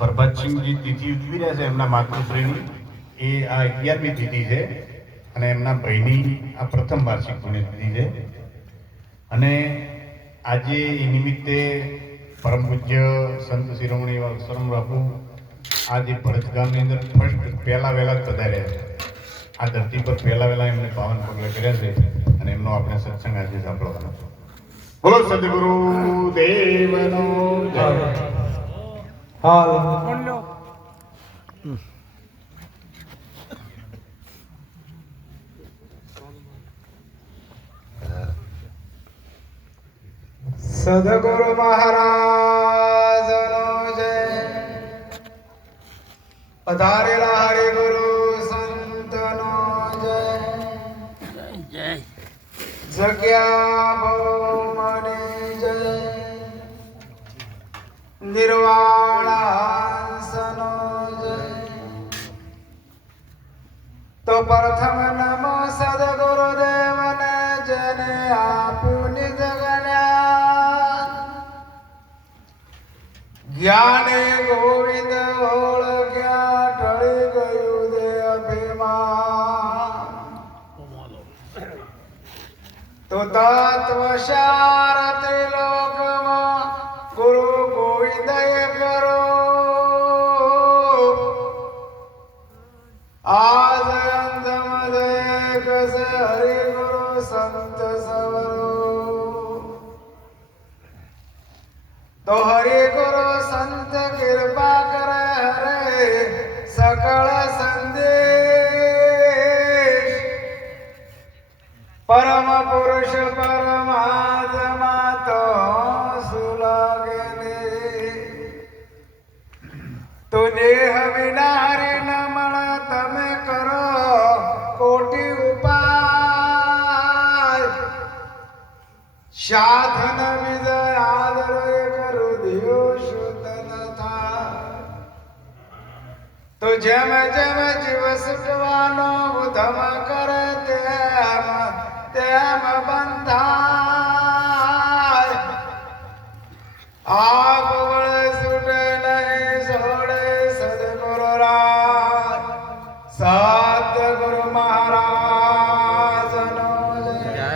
પ્રભાતસિંહજી તિથિ ઉજવી રહ્યા છે એમના માતૃશ્રીની. એ આ 11મી તિથિ છે અને એમના ભાઈની આ પ્રથમ વાર્ષિક પુણ્યતિથિ છે. અને આજે એ નિમિત્તે પરમ પૂજ્ય સંત શિરોમણી એવા અક્ષરમ બાપુ આજે ભરત ગામની અંદર ફર્સ્ટ પહેલા વહેલા જ પધાર્યા છે. આ ધરતી પર પહેલા વહેલા એમને પાવન પગલાં કર્યા છે અને એમનો આપણે સત્સંગ આજે સાંભળવાનો છે. બોલો સદગુરુ દેવનો જય. હાલ સદગુરુ મહારાજ નો જય. પધારેલા હરિ ગુરુ સંત નો જય. જગ્યા ભૌમની જય. નિર્વાણ હંસનો જય. તો પ્રથમ નમો સદગુરુદેવને જેને આપ્યું નિજ જ્ઞાન. જ્ઞાને ગોવિંદ ઓળખ્યા ટળી ગયું દે અભિમાન. તો તત્વ સાર ત્રિલોકમાં ગુરુ ગોવિંદ કરો. આજ અંતમ દેખ સે હરિ ગુરુ સંત સવરો. તો હરિ ગુરુ સંત કૃપા કરે હરે સકળ સંદેશ. પરમ પુરુષ પરમાત્મા તો સુલાગે ને. તો દેહ વિના હરિ નમણ તમે કરો કોટી ઉપાય. સાધન વિજય આદર કરું દિયો શુદ્ધ થાય. તો જેમ જેમ જીવ સુટવાનો ઉધમ કરે તેમ તેમ બંધાય. આપ વળે સુટે નહીં છોડે સદગુરુ રાજ. સદગુરુ મહારાજ નો જય.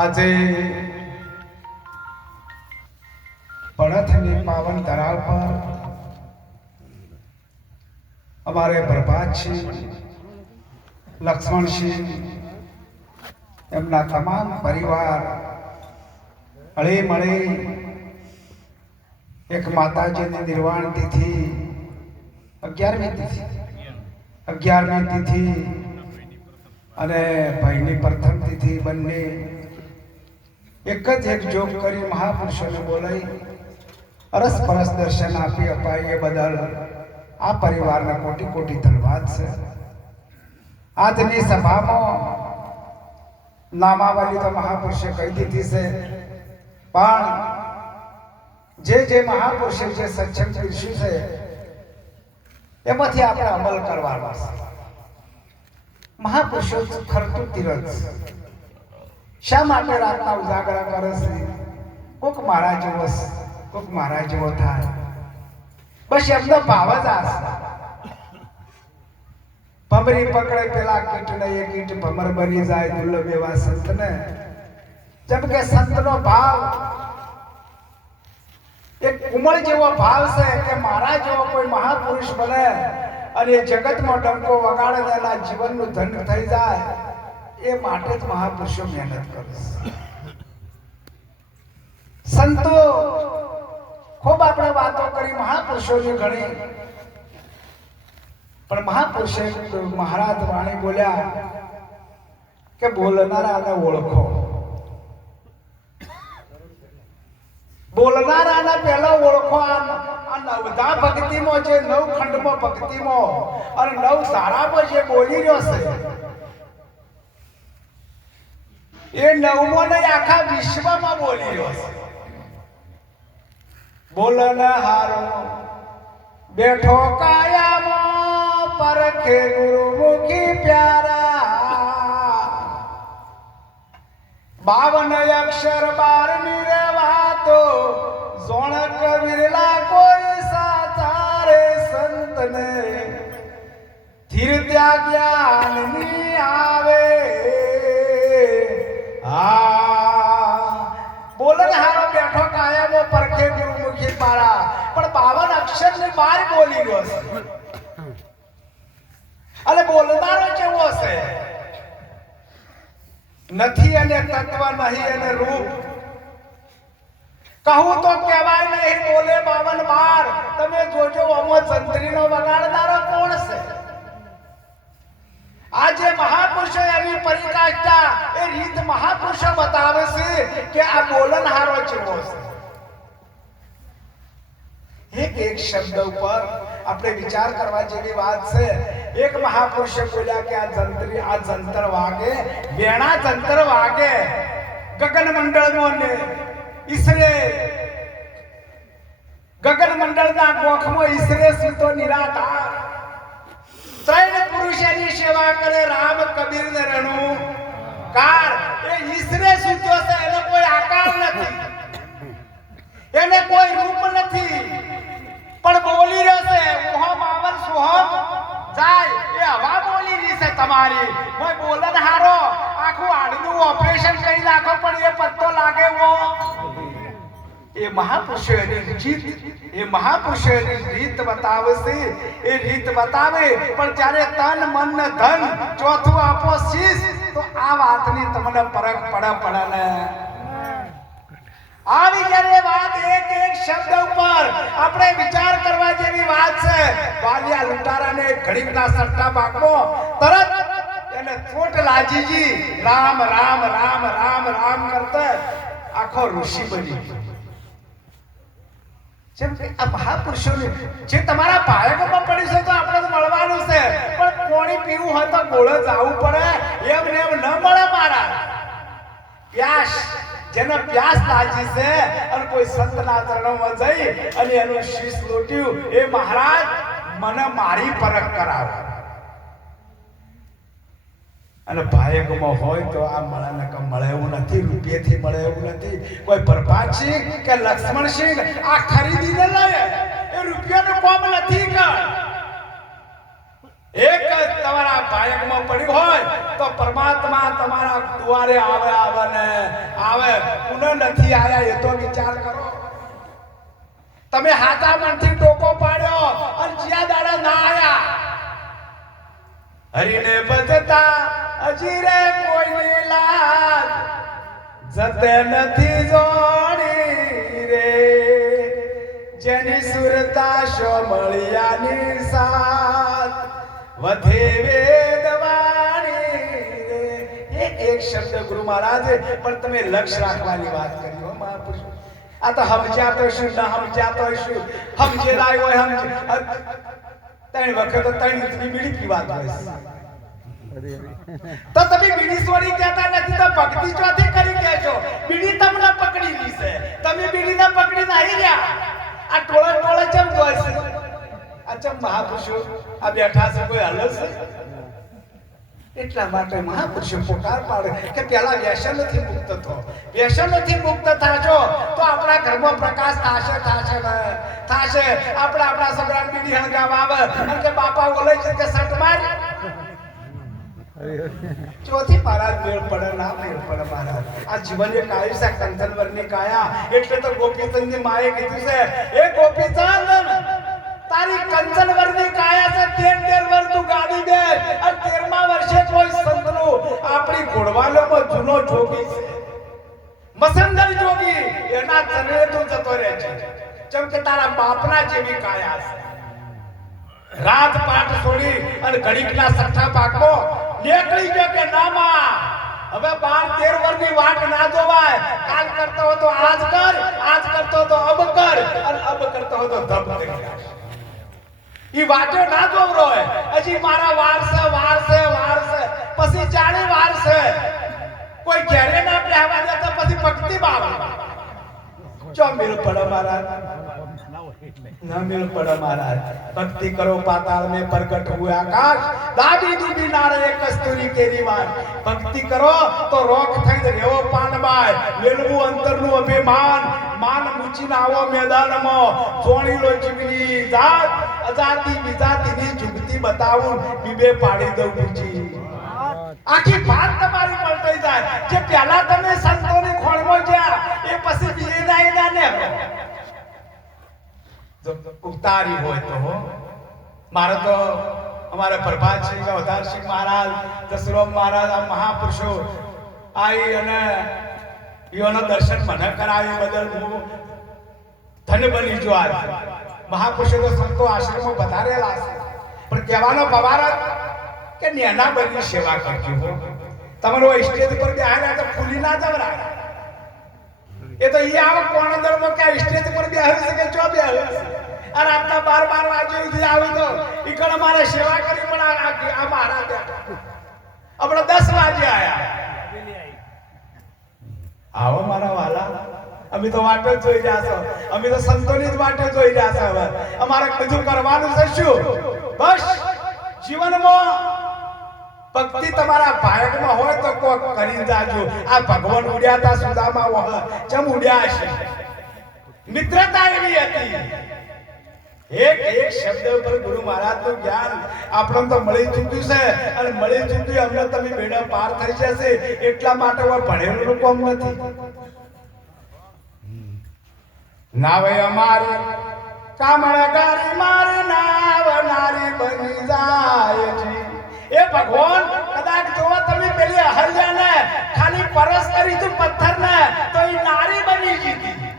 આજે પડથની પાવન તરાવ પર અમારે પ્રભાતસિંહ, લક્ષ્મણસિંહ, એમના તમામ પરિવાર હળી મળી એક માતાજીની નિર્વાણ તિથિ 11મી તિથિ અને ભાઈની પ્રથમ તિથિ બંને એક જ એક જોગ કરી મહાપુરુષોને બોલાવી અરસ પરસ દર્શન આપી અપાય એ બદલ આ પરિવારને કોટી કોટી ધન્યવાદ છે. આજની સભામાં નામાવલી તો મહાપુરુષે કહી દીધી છે, પણ જે મહાપુરુષે જે સત્સંગ પીરસ્યું છે એમાંથી આપણે અમલ કરવાનો છે. મહાપુરુષો ખરતું તીરથ શા માટે રાતના ઉજાગરા કરે છે? કોક મારા જેવો, કોક મારા જેવો થાય, બસ એમનો ભાવ જ આ છે. ભમરી પકડે પેલા કીટ ને એ કીટ ભમર બની જાય. દુર્લભ એવા સંતને જેમ કે સંતનો ભાવ એક ઉમળ જેવો ભાવ છે કે મારા જેવો કોઈ મહાપુરુષ બને અને એ જગતમાં ડંકો વગાડે ને એના જીવનનું ધન થઈ જાય, એ માટે જ મહાપુરુષો મહેનત કરે છે. સંતો ખૂબ આપણે વાતો કરી મહાપુરુષોની ઘણી, પણ મહાપુરુષે મહારાજ વાણી બોલ્યા કે બોલનારાને ઓળખો. બોલનારાને પહેલા ઓળખો. આ નવધા ભક્તિમાં જે 9 ખંડમાં ભક્તિમાં અને 9 ધારામાં જે બોલી રહ્યો છે એ 9મો નહીં આખા વિશ્વમાં બોલી રહ્યો છે. બોલનહારો બેઠો કાયામાં પરખે ગુરુમુખી પ્યારા. 52 અક્ષર 12 રે વાતો જોણ કબીર તને ધીર ત્યાં જ્ઞાનની આવે બોલન હારો બેઠો કાયમો પરખે ગુરુમુખી પારા પણ 52 અક્ષર ની બાર બોલી ગયો છે અને બોલનારો કેવો છે નથી અને તત્વ નહીં અને રૂપ કહું તો કહેવાય નહીં બોલે 52 બાર તમે જોજો અમો જંત્રીનો વગાડનારો કોણ છે આજે મહાપુરુષો એની પરિકાષ્ઠા એ રીત મહાપુરુષો બતાવે છે કે આ બોલનહારો કેવો છે એક શબ્દ ઉપર આપણે વિચાર કરવા જેવી વાત છે એક મહાપુરુષે બોલ્યા કે આ જંતર વાગે વેણા જંતર વાગે ગગન મંડળમાં ને ઈસરે ગગન મંડળના ગોખમાં ઈસરે સીતો નિરાકાર ત્રણ પુરુષ એની સેવા કરે રામ કબીર ને રણુ કાર એ ઈસરે સીતો છે એને કોઈ આકાર નથી એને કોઈ રૂપ નથી પણ બોલી રહેશે ઓહમ આવન સોહમ જાય એ હવા બોલી રહી છે તમારી કોઈ બોલન હારો આખું હાડનું ઓપરેશન કરી નાખો પણ એ પત્તો લાગે વો એ મહાપુરુષોની જીત એ મહાપુરુષોની રીત બતાવે છે એ રીત બતાવે પણ જ્યારે તન મન ને ધન ચોથું આપો શીશ તો આ વાતની તમને ફરક પડે ને આવી જ્યારે વાત એક શબ્દ ઉપર આપણે વિચાર કરવા જેવી વાત છે વાલિયા લૂંટારાને ઘડીકના સટ્ટા બાગો તરત એને થોટ લાજીજી રામ રામ રામ રામ રામ કરતા આખો ઋષિ બની જેમ કે આ મહાપુરુષોને જે તમારા પાયકમાં પડી છે તો આપણે મળવાનું છે પણ પાણી પીવું હોય તો ગોળે જવું પડે એમ ને એમ ન મળે મારા પ્યાસ જેને પ્યાસ લાગી છે અને કોઈ સંતના ચરણોમાં જઈ અને એનું શીશ લોટ્યું એ મહારાજ મને મારી પરખ કરાવો અને ભાયકમાં હોય તો આ મળે કે મળે એવું નથી રૂપિયાથી મળે એવું નથી કોઈ પ્રભાતસિંહ કે લક્ષ્મણસિંહ આ ખરીદીને લે એ રૂપિયાનું કોમ નથી કર એક જ તમારા ભાયકમાં પડ્યું હોય તો પરમાત્મા તમારા દ્વારે આવે પુનઃ નથી આયા એ તો વિચાર કરો તમે હાથા મનથી ટોકો પાડ્યો અને જ્યાં દાડા ના આયા હરીને બજતા હજી રે કોઈની લાજ જતે નથી જોડી રે જેની સુરતા શોમળિયાની સાથ વધે વેદવાણી રે એક શબ્દ ગુરુ મહારાજે પણ તમે લક્ષ્ય રાખવાની વાત કરી હો મહાપુરુષ આ તો સમજ્યા તો શું ન સમજ્યા તો શું સમજેલા હોય ત્રણ વખત ત્રણ બીડી પીવાતા હોય તો તમે બીડી છોડી કહેતા નથી તો ભક્તિ ચોથી કરી કહેજો બીડી તમને પકડી લી છે તમે બીડીને પકડી નહીં રહ્યા આ ટોળે ચમ જોય છે આ ચમ મહાપુરુષો આ બેઠા છે કોઈ હલસ છે એટલા માટે મહાપુરુષો પોકાર પાડે કે પેલા વ્યસનથી મુક્ત થો વ્યસનથી મુક્ત થાજો તો આપણા ઘરમાં પ્રકાશ થાશે આપણા સગરાન બીડી હણગાવા આવે અને કે બાપા બોલે છે કે સટ માર ચોથી મહારાજ મેળ પડે ના મેળ પડે મહારાજ આ જીવન એક આયુ છે કંચનવરની કાયા એટલે તો ગોપીચંદની માએ કીધું છે એ ગોપીચંદ તારી કંચનવરની કાયા છે 13 વર્ષ તું ગાડી દે અને 13મા વર્ષે કોઈ સંતનો આપણી ઘોડવાલોમાં જૂનો જોગી છે મસંદર જોગી એના ચરણે તું જતો રહે છે જેમ કે તારા બાપના જેવી કાયા છે રાજપાટ છોડી અને ઘડીકના સઠ્ઠા પાકો નીકળી ગયો કે નામાં હવે 12-13 વર્ષની વાટ ના જોવાય કાલ કરતો હો તો આજ કર આજ કરતો તો અબ કર અને અબ કરતો હો તો ધબ કરી ઈ વાટો ના જોવરો હજી મારા વાર છે પછી જાણે વાર છે કોઈ ઘરે ના બેહવા દે તો પછી ભક્તિ બાવા ચો મેળ પડે મહારાજ ना मिल पड़ा महाराज भक्ति करो पाताल में प्रकट हुए आकाश दादी दूधी नारे कस्तूरी केरी वार भक्ति करो तो रोक थई रेवो पानबाय मेलवू अंतरनु अभिमान मान मुचीने आवो मैदान में जोणी लो जीवनी जात અજાતી વિજાતીની જુગતી બતાવું બીબે પાડી દઉં બીજી આખી વાત તમારી પલટાઈ જાય જે પહેલા તમે સંતોની ખોળમાં જ્યાં એ પછી બીએના ને જો ઉતારી હોય તો મારે તો અમારે પ્રભાતસિંહ અવતારસિંહ મહારાજ દશરથ મહારાજ આ મહાપુરુષો આવી અને યોના દર્શન મને કરાવી બદલ હું ધન્ય બની જો આજ મહાપુરુષો તો સંતો આશ્રમમાં વધારેલા છે પણ કહેવાનો પવાર કે નેના બની સેવા કરજો તમારો સ્ટેજ પર બેહાડ્યા તો ફૂલી ના જવરાય એ તો ઈ આવ કોણ દરમાં કે સ્ટેજ પર બેહાડે છે કે ચો બેહાડે છે આ રાતના 12 વાગે સુધી આવે તો ઈકણ મારે સેવા કરી પણ આ મહારાજ આપણે 10 વાગે આયા આવો મારા વાલા અમે તો વાટો જોઈ રહ્યા છો અમે તો સંતોની જ વાટો જોઈ રહ્યા છો હવે અમારે બધું કરવાનું છે શું બસ જીવનમાં ભક્તિ તમારા ભાગમાં હોય તો કોક કરી જાજો આ ભગવાન ઉડ્યા હતા સુદામા વહ ચમ ઉડ્યા છે મિત્રતા એવી હતી એક શબ્દ ઉપર ગુરુ મહારાજનું જ્ઞાન આપણને તો મળી ચૂક્યું છે અને મળી ચૂક્યું અમને તમે બેડા પાર થઈ જશે એટલા માટે ભણેલું કોમ નથી નાવે અમારી કામળગારી મારી નાવ નારી બની જાય જી એ ભગવાન કદાચ જો તમે પેલી અહલ્યાને ખાલી પરસ કરી તું પથ્થરને તો એ નારી બની જીતી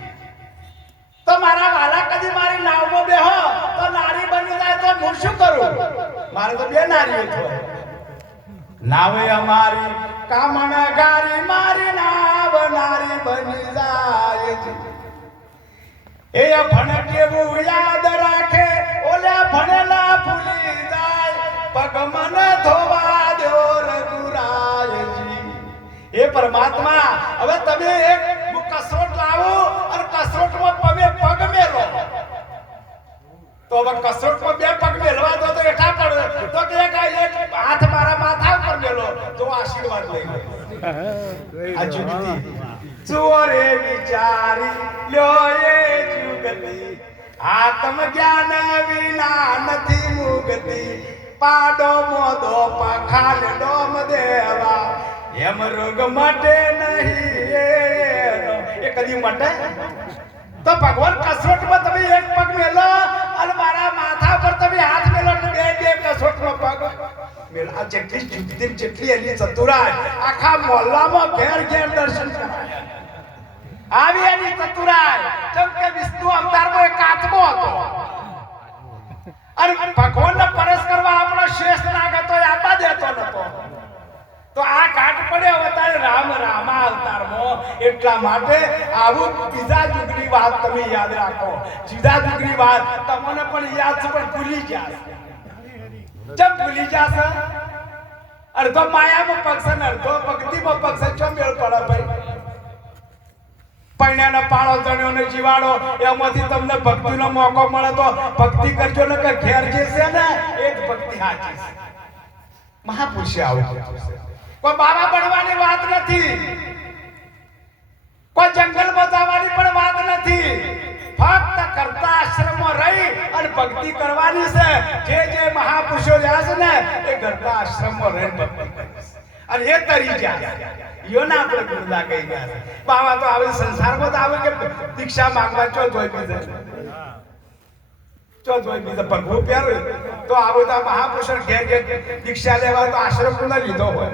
તો મારા વાલા કદી મારી નાવમાં બેહો તો નારી બની જાય તો હું શું કરું મારે તો બે નારીઓ થાય નાવે અમારી કામણગારી મારી નાવ નારી બની જાય એ ભણ કેવું યાદ રાખે ઓલા ભણેલા ભૂલી જાય પગ મન ધોવા દો રઘુરાયજી એ પરમાત્મા હવે તમે એક કસરત લાવો અને કસરતમાં પગ મેલો તો હવે કસરતમાં બે પગ મેલવા દો તો એઠા પડે તો કે એક હાથ મારા માથા ઉપર મેલો તો આશીર્વાદ લઈ લો આ જુગતી ચોરે વિચારી લ્યો એ જુગતી આત્મ જ્ઞાન વિના નથી મુક્તિ પાડો મોદો પખાલ ડોમ દેવા એમ રોગ મટે નહીં એ કદી મટે તો ભગવાન કસરતમાં તમે એક પગ મેલો અને મારા માથા પર તમે હાથ મેલો બે કસરતમાં પગ મેલો આ જેટલી જુગતી જેટલી એની ચતુરાઈ આખા મોહલ્લામાં ઘેર ઘેર દર્શન કરાય આવી એની ચતુરાઈ જેમ કે વિષ્ણુ અવતારમાં એક આત્મો હતો અને ભગવાનને પરસ કરવા આપણો શ્રેષ્ઠ નાગ હતો આપવા દેતો નતો તો આ કાટ પડે અવતાર રામ રામા અવતારમાં એટલા માટે આવું બીજા જુગની વાત તમે યાદ રાખો બીજા જુગની વાત તમને પણ યાદ છે પણ ભૂલી ગયા જબ ભૂલી જશે અડધો માયામાં પક્ષ ને અડધો ભક્તિમાં પક્ષ ચો મેળ પડે ભાઈ પૈણાનો પાળો જણ્યો ને જીવાડો એમાંથી તમને ભક્તિનો મોકો મળે તો ભક્તિ કરજો ને કે ઘેર જે છે ને એ જ ભક્તિ સાચી છે મહાપુરુષે આવું કોઈ બાબા બનવાની વાત નથી કોઈ જંગલમાં જવાની પણ વાત નથી ફક્ત કરતા આશ્રમમાં રહી અને ભક્તિ કરવાની છે જે મહાપુરુષો રહ્યા છે ને એ કરતા આશ્રમમાં રહીને ભક્તિ કરે અને એ તરી ગયા યોના આપણે ગુરુદા કહી ગયા છે બાવા તો આવે સંસારમાં તો આવે કે દીક્ષા માંગવા ચો જોઈ બીજે ભગવું પહેરો તો આવો તો મહાપુરુષો ઘેર ઘેર દીક્ષા લેવા તો આશ્રમ ન લીધો હોય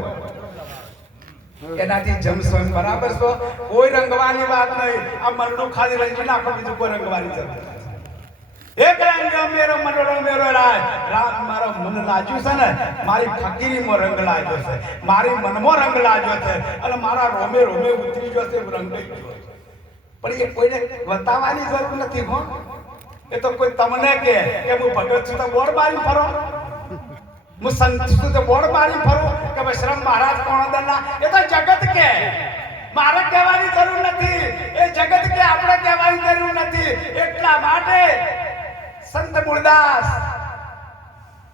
એનાથી જમસન બરાબર છો કોઈ રંગવાની વાત નહીં આ મનડું ખાલી રંગી નાખો બીજું કોઈ રંગવાની જરૂર એક રંગ મેરો મનડો મેરો રામ મારો મન લાજ્યું છે ને મારી ફકીરીમાં રંગ લાગ્યો છે મારી મનમાં રંગ લાગ્યો છે અને મારા રોમે રોમે ઉતરી ગયો છે રંગ ગઈ ગયો પણ એ કોઈને બતાવવાની જરૂર નથી હો એ તો કોઈ તમને કે હું ભગત છું તો બોર્ડ મારી ફરો હું સંત છું તો બોર્ડ મારી ફરો કે ભાઈ શ્રમ મહારાજ કોણદરના એ તો જગત કે મારે કહેવાની જરૂર નથી એ જગત કે આપણે કહેવાની જરૂર નથી એટલા માટે સંત મૂળદાસ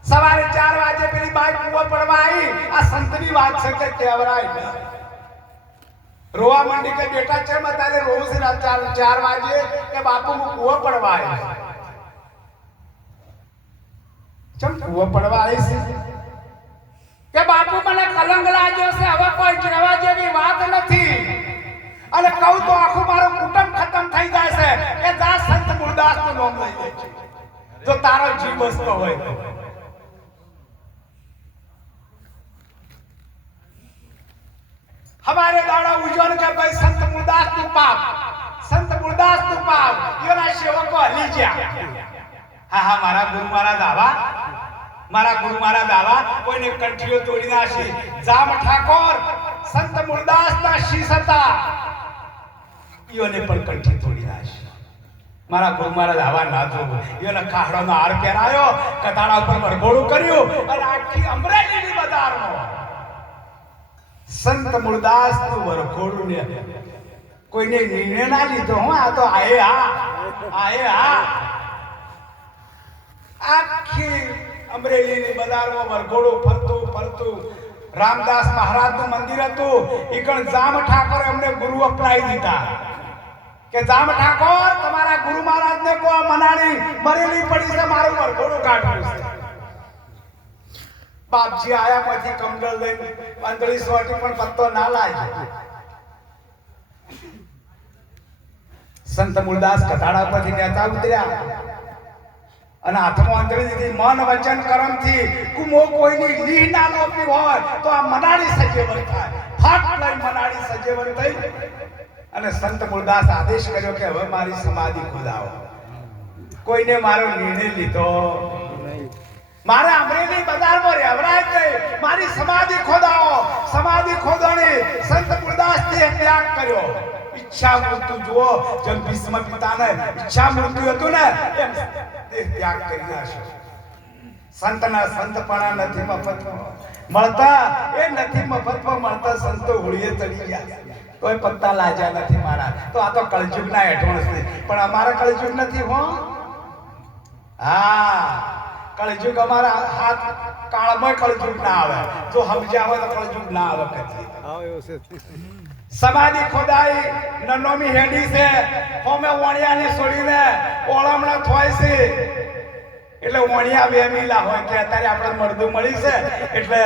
સવારે 4 વાગે પેલી બાઈ કૂવો પડવા આવી આ સંતની વાત છે કે કહેવરાય રોવા માંડી કે બેટા છે મેં તારે રોજ રાત 4 વાગે કે બાપુ હું કૂવો પડવા આવી ચમ કૂવો પડવા આવી છે કે બાપુ મને કલંક લાગ્યો છે, હવે કોઈ જવા જેવી વાત નથી. અને કહું તો આખું મારું કુટુંબ ખતમ થઈ જાય છે. કે જા સંત મુરદાસ નું નામ લઈ લે છે, જો તારો જીવ બસતો હોય તો. हमारे दाड़ा उजवन के भाई संत मुरदास નું પાપ, સંત મુરદાસ નું પાપ એના સેવકો હલી ગયા. હા હા, મારા ગુરુ મારા દાવા, મારા ગુરુ મારા દાવા કોઈને કંઠીઓ તોડી નાખી. જામ ઠાકોર સંત મુરદાસ ના શીશ હતા, ઈઓને પણ કંઠી તોડી નાખી. મારા ગુરુ મારા દાવા ના જોવો, ઈઓને કાહડાનો હાર પહેરાયો, કતાડા ઉપર વરઘોડું કર્યું અને આખી અમરેલીની બજારમાં સંત મુરદાસ નું વરઘોડું ને કોઈને નિર્ણય ના લીધો. હું આ તો આયે હા આખી અમરેલીની બજારમાં વરઘોડું ફરતું. રામદાસ મહારાજ નું મંદિર હતું, ઈકણ જામ ઠાકોર અમને ગુરુ અપનાવી દીધા કે જામ ઠાકોર તમારા ગુરુ મહારાજ ને કો મનાણી મરેલી પડી છે, મારું વરઘોડું કાઢવું છે. બાપજી આયા પછી કમડલ લઈને 35 વાટી પણ પત્તો ના લાગ્યો. સંત મુરદાસ કથાડા પરથી નેતા ઉતર્યા અને હાથમાં અંતરી દીધી. મન વચન કર્મ થી કુમો કોઈની લીહ ના લોપી હોય તો આ મનાડી સજેવન થાય. ફાટ લઈ મનાડી સજેવન થઈ અને સંત મુરદાસ આદેશ કર્યો કે હવે મારી સમાધિ ખોદાવો. કોઈને મારો નિર્ણય લીધો, મારે અમરેલી બજારમાં રહેવરાય છે, મારી સમાધિ ખોદાવો. સમાધિ ખોદવાની સંત મુરદાસ થી ત્યાગ કર્યો. ઈચ્છા મૃત્યુ જુઓ, જેમ ભીષ્મ પિતાને ઈચ્છા મૃત્યુ હતું ને એમ દેહ ત્યાગ કરી નાખ્યો. સંતના સંતપણા નથી મફતમાં મળતા, એ નથી મફતમાં મળતા. સંતો હોળીએ ચડી ગયા, કોઈ પત્તા લાજ્યા નથી મારા. તો આ તો કળજુગના એડવાન્સ છે, પણ અમારા કળજુગ નથી. હો હા, કળજુગ અમારા હાથ કાળમાં કળજુગ ના આવે. જો સમજ્યા હોય તો કળજુગ ના આવે કદી. સમાધિ ખોદાઈ નનોમી હેડી છે, હોમે વણિયાને છોડીને ઓળમણા થોય છે. એટલે વણિયા બે મિલા હોય કે અત્યારે આપણે મરદું મળી છે એટલે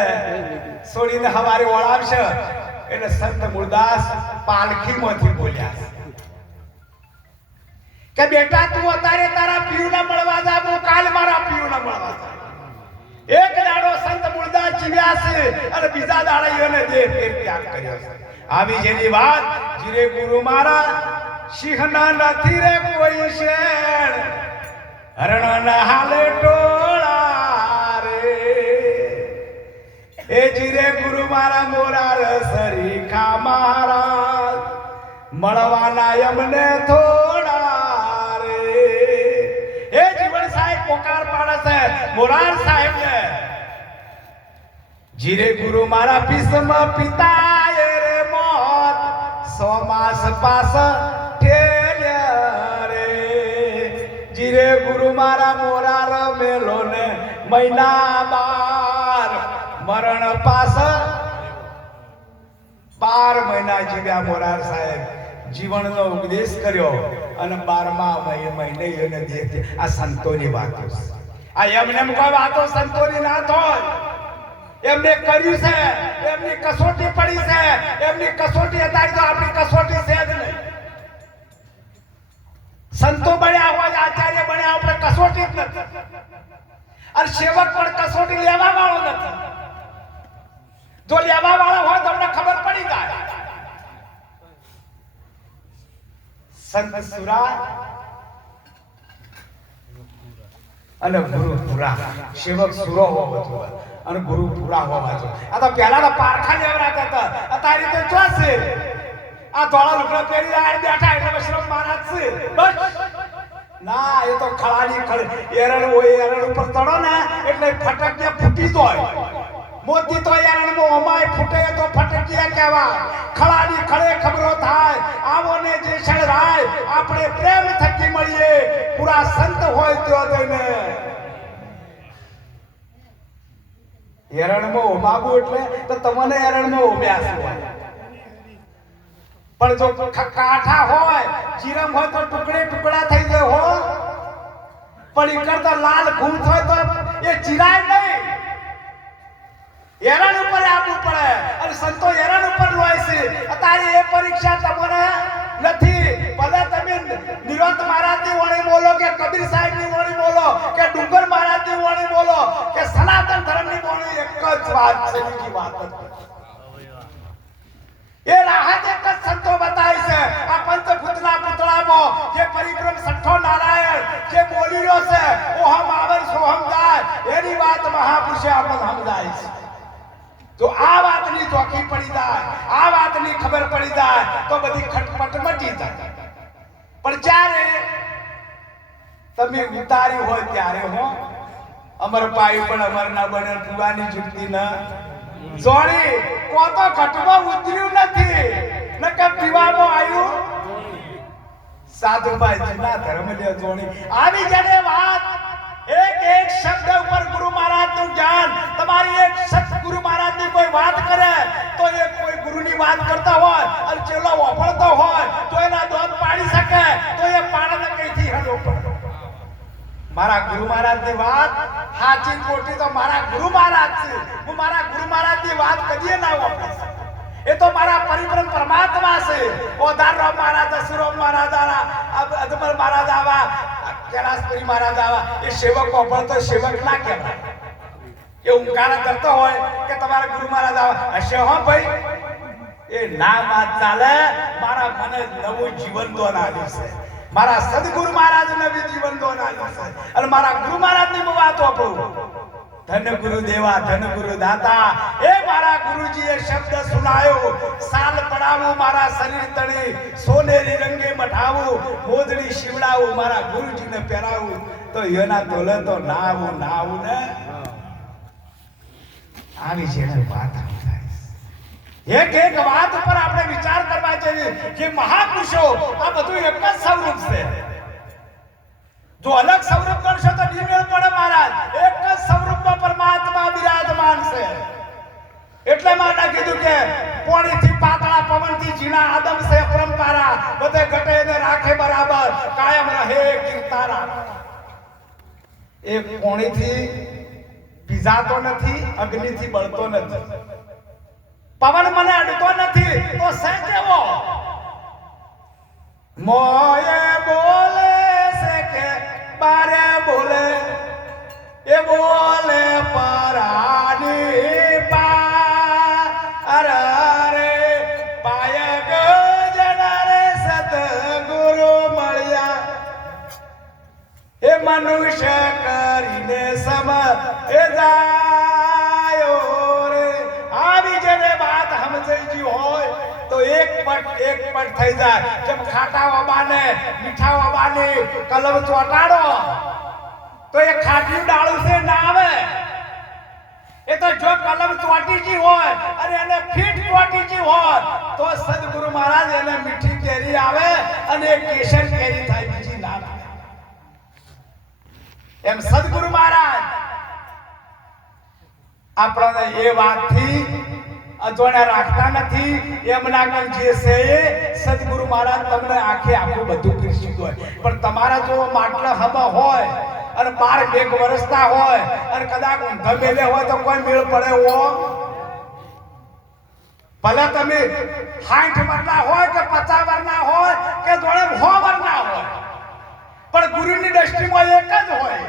છોડીને હવારે ઓળાવશે. એટલે સંત મુરદાસ પાલખીમાંથી બોલ્યા કે બેટા તું અત્યારે તારા પીયુને મળવા જા, હું કાલ મારા પીયુને મળવા જા. એક દાડો સંત મુરદાસ જીવ્યા છે અને બીજા દાડે એને દેહ ફેર ત્યાગ કર્યો છે. આવી જેની વાત જીરે ગુરુ મારા સિંહના નથી રે કોઈ શેણ, હરણ ના હાલે ટોળા રે. એ જીરે ગુરુ મારા મોરાર સરીખા મહારાજ મળવાના એમને થોડા રે. એ જીવન સાહેબ પોકાર પાડે છે મોરાર સાહેબ ને. જીરે ગુરુ મારા ભીષ્મ પિતાએ રે મોત 100 માસ પાસ ઠેલ્યા રે. જીરે ગુરુ મારા મોરાર મેલો ને મહિના 12 મરણ પાસ 12 મહિના જીવ્યા મોરાર સાહેબ. જીવનનો ઉપદેશ કર્યો અને 12મા મહિને એને દેહ. આ સંતોની વાતો છે. આ એમને કોઈ વાતો સંતોની ના થાય. એમને કર્યું છે, એમની કસોટી પડી છે. એમની કસોટી અત્યારે તો આપણી કસોટી છે જ નહીં. સંતો બન્યા હોય, આચાર્ય બન્યા, આપણે કસોટી જ નથી. અને સેવક પણ કસોટી લેવા વાળો નથી. જો લેવા વાળો હોય તો અમને ખબર પડી જાય. સંત સુરા અને ગુરુ પુરા. સેવક સુરો હોવો જોઈએ અને ગુરુ પુરા હોવા જોઈએ. આ તો પહેલા પારખા લેવડાતા હતા, અત્યારે તો જોશે આ ધોળા લુગડા પહેરી બેઠા એટલે વૈષ્ણવ મહારાજ છે બસ. ના, એ તો ખળાની એરણ હોય, એરણ ઉપર ચડો ને એટલે ફટકિયા ફૂટી જાય. મોતી તો એરણમાં ઓમાય ફૂટે તો ફટકિયા કહેવાય. ખળાની ખળે ખબરો થાય, આવો ને જે શરણાય આપણે પ્રેમ થકી મળીએ. પૂરા સંત હોય તો જઈને એરણમાં ઓમાવું એટલે તો તમને એરણમાં ઓમ્યા છે. પણ જો કાઠા હોય, જીરમ હોય તો ટુકડે ટુકડા થઈ જાય હો. પણ ઈકર તો લાલ ઘૂંટ હોય તો એ ચિરાય નહીં. હેરાન ઉપર આપવું પડે અને સંતો હેરાન ઉપર લોય છે. અત્યારે એ પરીક્ષા તમને નથી. ભલે તમે નિરોધ મહારાજની વાણી બોલો કે કબીર સાહેબની વાણી બોલો કે ડુંગર મહારાજની વાણી બોલો કે સનાતન ધર્મની વાણી, એક જ વાત છે, બીજી વાત નથી. એ રાહત એક જ સંતો બતાવી છે. આ પંચભૂતના પુતળામાં જે પરિભ્રમ છઠ્ઠો નારાયણ જે બોલી રહ્યો છે, ઓહમ આવર સોહમ જાય, એની વાત મહાપુરુષે આપણને સમજાય છે. જો આ વાતની ચોકી પડી જાય, આ વાતની ખબર પડી જાય તો બધી ખટપટ મટી જાય. પણ જ્યારે તમે ઉતારી હોય ત્યારે હો અમર પાઈ પણ અમર ના બને પુવાની જુગતી ન જોડી કો તો ઘટમાં ઉતર્યું નથી ન કે પીવામાં આવ્યું. સાધુભાઈ જીના ધર્મ લે જોડી આવી જને વાત એક શબ્દ ઉપર ગુરુ મહારાજ નું જ્ઞાન. તમારી એક સત્ગુરુ મહારાજ ની કોઈ વાત કરે તો એ કોઈ ગુરુની વાત કરતા હોય અને ચેલો વફળતો હોય તો એના દોત પાડી શકે તો એ પાડને કઈથી હડો પડે. મારા ગુરુ મહારાજ ની વાત સાચી ખોટી તો મારા ગુરુ મહારાજ છે. હું મારા ગુરુ મહારાજ ની વાત કદીએ ના વાપરી શકું. એ તો મારા પરિબ્રહ્મ પરમાત્મા છે. ઓધાર રામ મહારાજ, અસુરામ મહારાજ, અજમલ મહારાજ આવા, कैलाशपुरी महाराज आवा, ये सेवक को तो सेवक ना कहता. ये उनकारा करता हो कि तुम्हारा गुरु महाराज आवा, ऐसे हो भाई ये ना बात चाले. मारा મને નવું જીવન દોન આલ્યું છે. મારા સદગુરુ મહારાજ નવી જીવન દોન આલ્યું છે અને મારા ગુરુ મહારાજ ની વાત વાપરું. ધન ગુરુ દેવા, ધન ગુરુ દાતા. એ મારા ગુરુજીએ શબ્દ સુનાયો, સાલ પડાવું મારા શરીર તળી, સોનેરી રંગે મઠાવું, મોદડી શિવડાવું, મારા ગુરુજીને પહેરાવું તો એના તોલે તો ના આવું ને. આવી છે વાત. એક વાત ઉપર આપણે વિચાર કરવા જોઈએ કે મહાપુરુષો આ બધું એક જ સ્વરૂપ છે. જો અલગ સ્વરૂપ કરશો તો નિમેળ પડે મહારાજ. એક જ સ્વરૂપમાં પરમાત્મા બિરાજમાન છે. એટલે માટે કીધું કે પોણીથી પાતળા, પવનથી ઝીણા, આદમ છે પરંપરા, બધે ઘટે ને રાખે બરાબર, કાયમ રહે કીર્તારા. એક પોણીથી પીઝાતો નથી, અગ્નિથી બળતો નથી, પવન મને અડતો નથી તો સે કેવો. મોયે બોલે છે કે બારે બોલે, એ બોલે પરાની પાર રે પાય ગજના રે સતગુરુ મળ્યા. એ મનુષ્ય કરીને સમ એ જાયો રે. આવી જને વાત સમજાઈ હોય તો એક પટ થઈ જાય. જેમ ખાટા વાબાને મીઠા વાબાને કલમ ચોટાડો તો એ ખાટલું ડાળું છે ના આવે. એ તો જો કલમ ચોટીજી હોય અને એને ફીટ ચોટીજી હોય તો સદગુરુ મહારાજ એને મીઠી કેરી આવે અને કેસર કેરી થાય, બીજી ના આવે. એમ સદગુરુ મહારાજ આપણને એ વાતથી અજોડા રાખતા નથી. એમના કામ જે છે સદગુરુ મહારાજ તમને આખે આખું બધું કૃષિ હોય. પણ તમારા જો માટલા હવા હોય અને 12 વર્ષના હોય અને કદાચ ઊંધા મેલે હોય તો કોઈ મેળ પડે હો. ભલે તમે 60 વર્ષના હોય કે 50 વર્ષના હોય કે જોડે 100 વર્ષના હોય, પણ ગુરુની દ્રષ્ટિમાં એક જ હોય.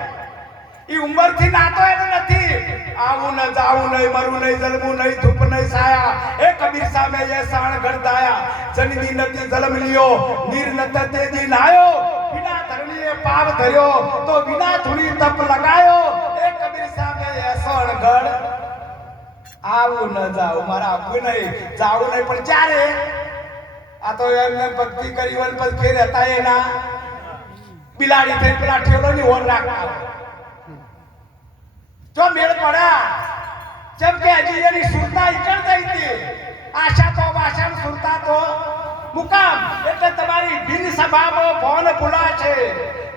એ ઉંમરથી નાતો એને નથી. આવું ન જાવું નહીં, મરું નહીં, જલમું નહીં, ધૂપ નહીં સાયા. એ કબીર સામે એ સાણ ગળદાયા. જનની નથી જલમ લિયો, નીર નત તેજી નાયો, વિના ધરણીએ પાપ ધર્યો તો વિના ધૂળી તપ લગાયો. એ કબીર સામે એ સાણ ગળ. આવું ન જાવું, મારા આપવું નહીં, જાવું નહીં. પણ ચારે આ તો એમને ભક્તિ કરી હોય પછી ફેર હતા એના બિલાડી થઈ પેલા ઠેલોની ઓર રાખતા જો મેળ પડ્યા. જેમ કે હજી એની સુરતા ઈકણ થઈ હતી. આશા તો વાસણ સુરતા તો મુકામ. એટલે તમારી બિન સભામાં ફોન ભૂલા છે.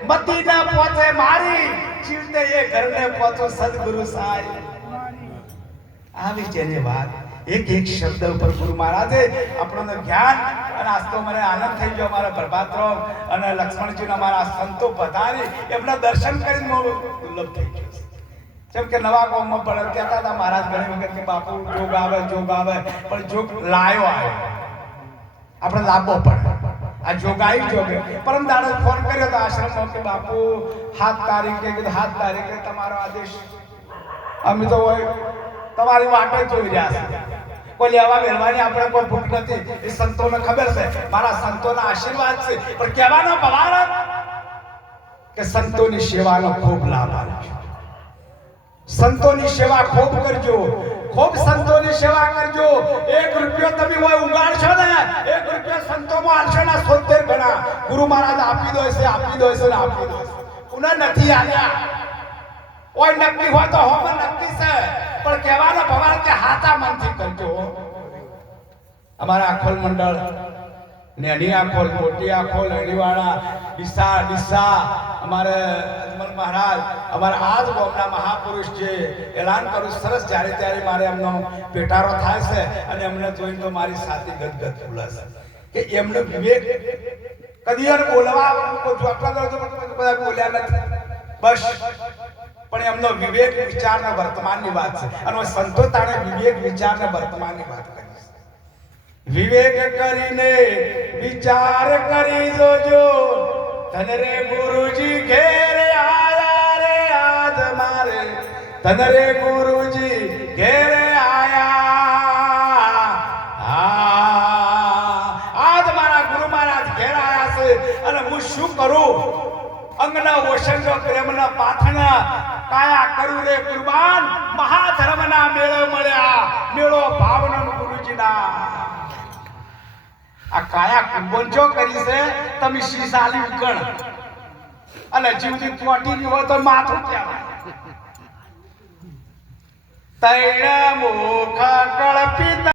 મતી ન પહોંચે મારી, ચીરતે એ ઘરને પહોંચો સદગુરુ સાહેબ. આવી છે ને વાત. એક શબ્દ ઉપર ગુરુ મહારાજે આપણને જ્ઞાન અને આજ તો મને આનંદ થઈ ગયો. અમારા પ્રભાતરામ અને લક્ષ્મણજીના અમારા સંતો પધારી એમના દર્શન કરીને દુર્લભ થઈ ગયું. જેમ કે નવા ગામમાં પણ કહેતા હતા મહારાજ ઘણી વખત કે બાપુ જોગ આવે પણ જોગ લાયો આવ્યો આપણે લાવવો પડે આ જોગાઈ જોગે પરમ દાડે ફોન કર્યો તો આશ્રમમાં કે બાપુ 7 તારીખે કીધું 7 તારીખે તમારો આદેશ અમે તો હોય તમારી વાટ જ જોઈ રહ્યા છે કોઈ લેવા મેળવાની આપણે કોઈ ભૂખ નથી એ સંતોને ખબર છે મારા સંતોના આશીર્વાદ છે પણ કહેવાનો પવાર કે સંતોની સેવાનો ખૂબ લાભ આપજો સંતોની સેવા ખૂબ કરજો ખૂબ સંતોની સેવા કરજો 1 રૂપિયો તમે હોય ઉગાડશો ને 1 રૂપિયો સંતોમાં આલશો ને 70 ગણા ગુરુ મહારાજ આપી દો છે પુનઃ નથી આલ્યા ઓય નક્કી હોય તો હોમ નક્કી છે પણ કહેવાનો ભવાન કે હાથા મનથી કરજો અમારા આખોલ મંડળ નેની આખોલ મોટી આખોલ હળીવાળા ડીસા અમારે અજમલ મહારાજ અમારા આજ ગામના મહાપુરુષ છે એલાન કરું સરસ જ્યારે ત્યારે મારે એમનો પેટારો થાય છે અને એમને જોઈને તો મારી છાતી ગદગદ ફૂલાશે કે એમનો વિવેક કદી એને બોલવા કોઈ જોતા બધા બોલ્યા નથી બસ પણ એમનો વિવેક વિચારને વર્તમાનની વાત છે અને સંતો તાણે વિવેક વિચારને વર્તમાનની વાત કરી વિવેક કરીને વિચાર કરી જોજો તને રે ગુરુજી ઘેર આયા રે આજ મારે તને રે ગુરુજી ઘેર આયા આજ મારા ગુરુ મહારાજ ઘેર આયા છે અને હું શું કરું અંગના ઓશંગો પ્રેમના પાથના કાયા કરું રે કુરબાન મહાધર્મના મેળો મળ્યા મેળો ભાવનો ગુરુજીના આ કાયા કુંબંચો કરી છે તમે શીશાલી ઉકણ અને જીવજી ચોટી હોય તો માથું કહેવાય તૈણ મુખ કળપિત